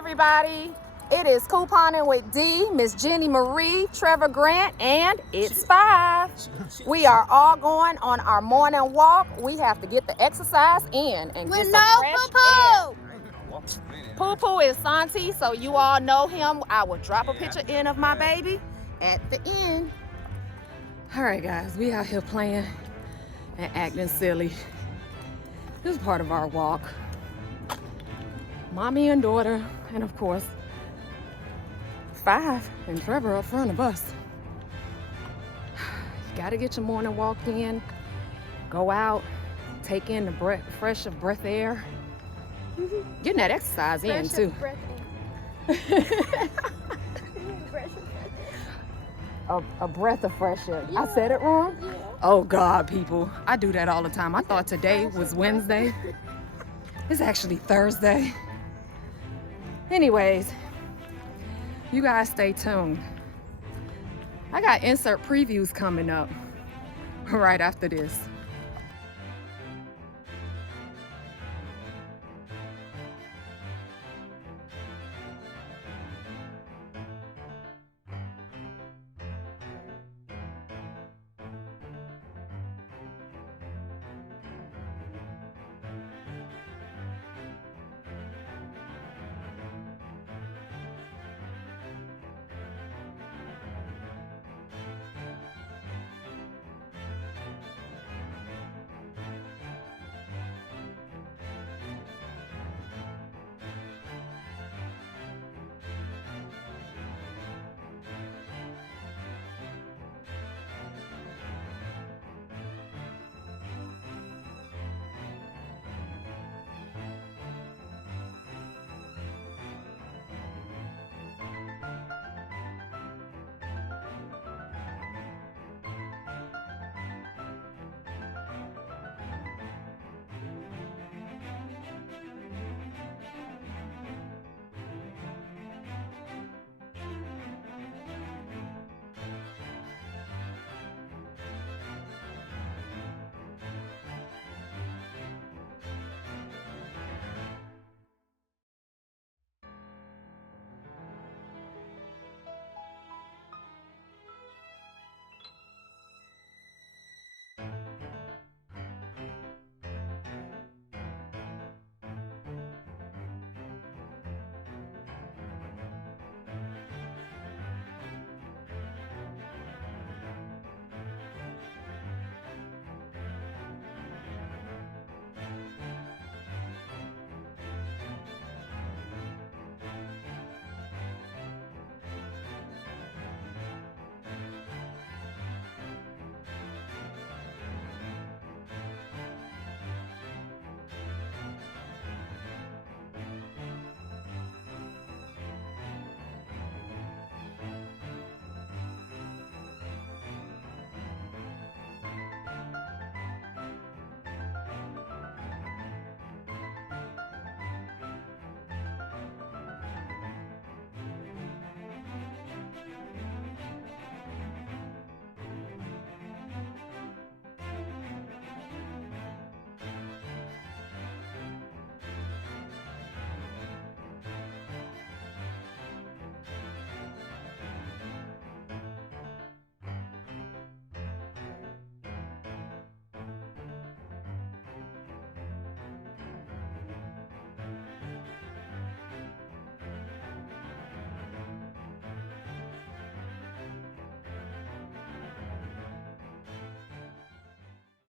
everybody. It is Couponing with D, Miss Jenny Marie, Trevor Grant, and it's 5. We are all going on our morning walk. We have to get the exercise in and get some fresh air. Poo-Poo is Santi, so you all know him. I will drop a picture in of my baby at the end. All right, guys, we out here playing and acting silly. This is part of our walk. Mommy and daughter, and of course, 5 and Trevor up front of us. You gotta get your morning walk in, go out, take in the fresh breath air. Getting that exercise in too. A breath of fresh air. Yeah. I said it wrong? Yeah. Oh God, people. I do that all the time. I thought today was Wednesday. It's actually Thursday. Anyways, you guys stay tuned. I got insert previews coming up right after this.